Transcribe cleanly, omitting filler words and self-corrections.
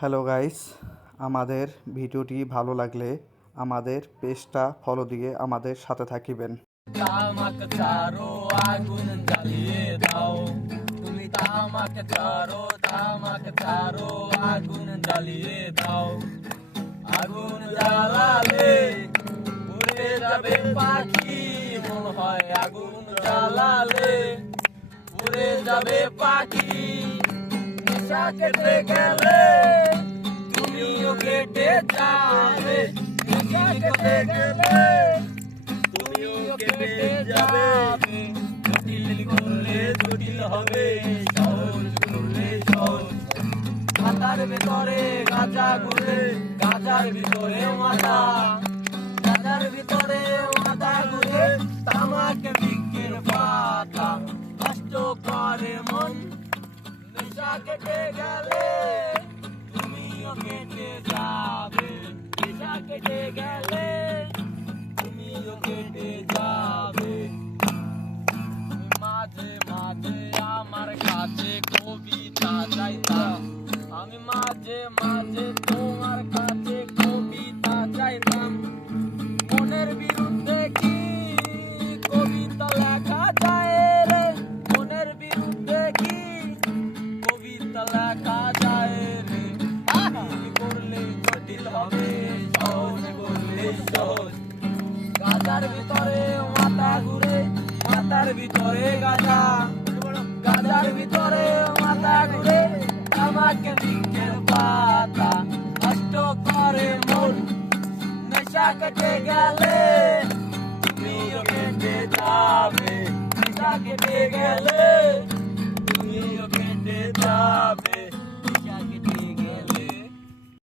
Hello guys, আমাদের ভিডিওটি ভালো লাগলে আমাদের পেজটা ফলো দিয়ে আমাদের সাথে থাকিবেন। তামাক চারো আগুন জ্বালিয়ে দাও, তুমি তামাক চারো আগুন জ্বালিয়ে দাও। আগুন জ্বালালে উড়ে যাবে পাখি, মন হয় আগুন জ্বালালে উড়ে যাবে পাখি। নেশা কেটে গেলে তুমিও কেটে যাবে, নেশা কেটে গেলে তুমিও কেটে যাবে। জটিল করলে জটিল হবে, সহজ করলে সহজ। মাথার ভেতরে গাঁজা ঘুরে, গাঁজার ভিতরে মাথা, গাঁজার ভিতরে মাথা ঘুরে। তামাক বৃক্ষের পাতা নষ্ট করে মন। নেশা কেটে গেলে তুমিও কেটে যাবে, নেশা কেটে গেলে তুমিও কেটে যাবে। মাঝে মাঝে আমার কাছে কবিতা চাইতাম, আমি মাঝে মাঝে তোমার কাছে কবিতা চাইতাম। মনের বিরুদ্ধে কি কবিতা লেখা যায় রে, মনের বিরুদ্ধে কি কবিতা লেখা যায় রে। জটিল করলে জটিল হবে, সহজ করলে সহজ। গাজার ভিতরে মাথা ঘুরে, মাথার ভিতরে গাজা, গাজার ভিতরে মাথা ঘুরে। আমাকে বৃক্ষের পাতা নষ্ট করে মন। নেশা কেটে গেলে তুমিও কেটে যাবে, নেশা কেটে গেলে তুমিও কেটে যাবে।